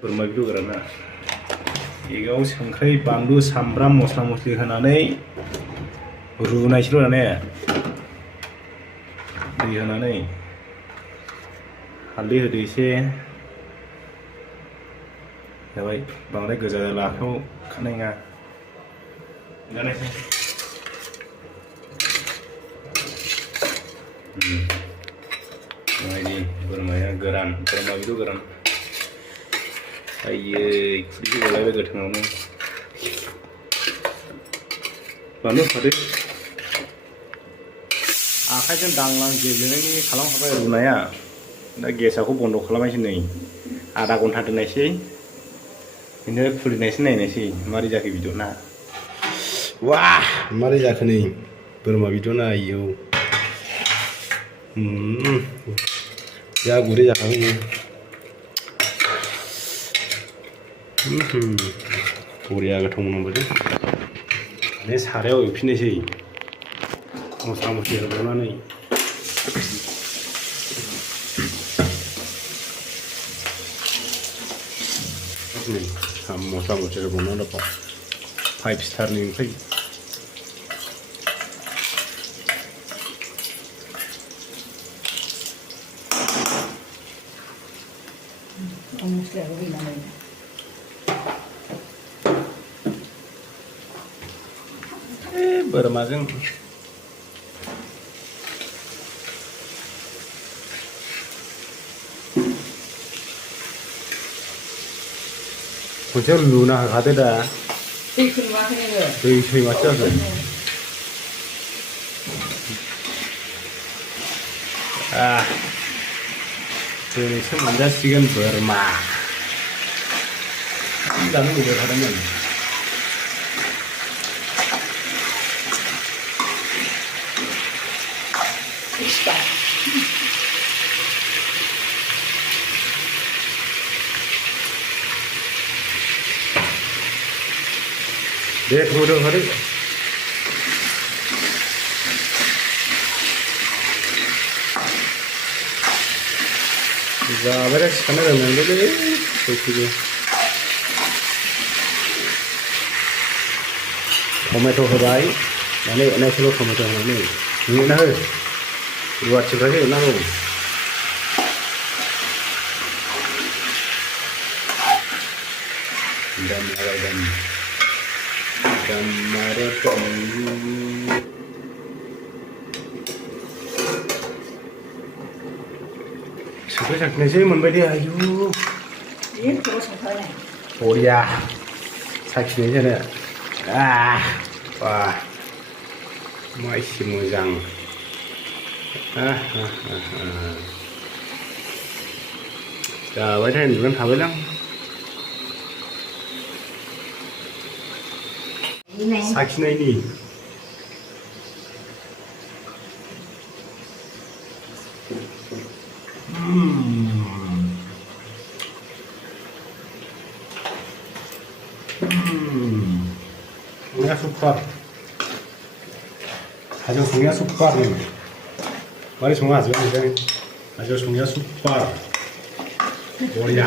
बोरमा बेदर गोराना एगाव संख्रि बानलु सामब्राम मस्ला मस्लि होनानै रुनायसोल' माने दै होनानै हालदै होदो एसे जाबाय बांद्राय गोजा जाला आखायाव खानाय नङा जानायसै माबायदि बोरमाया गोरान बोरमा बेदर गोरान आयै खुदै गलायबाय गोथाङावनो बानलु होफादो आखाइजों दांलां गेब्लेनायनि खालामखाबाय रुनाया दा गेसखौ बन्द खालामनायसै नै आधा घन्टा दोननायसै बिनिफ्राय खुलिनायसै नायनायसै मारै जाखो बिदना वाह मारै जाखो नै बोरमा बिदना आयौ जा गुरै जाखागोन बरिया गोथाव मोनबायदों माने सारायाव एवफिननोसै मस्ला मस्लि होबावनानै मस्ला मस्लि होबावनानै 5 स्टारनि ओंख्रि बोरमाजों खनसेयाव लुना होखादो दा दै सैमासो जागोन दिनैसो मोनजासिगोन बोरमा जानो लुबैबाय थादोंमोन दे थोदो होदो जाबाय सिखानो रोंनांगौलै सयथिबो टमेट' होबाय माने एरनायसोल' टमेट' होनानै एरना हो रुवाथिफ्रासो एरनांगौ दाम लागाय दाम आरो दाम संख्रि साखिनायसै मोनबाय दे आयु बरिया साखिनाय जानो wah masih मोजां जाबाय थाय उन्दुनानै थाबायलां साखिनायनि संनाया सुपार हाजोआव संनाया सुपार मारै सङा हाजोआव हाजोआव संनाया सुपार बरिया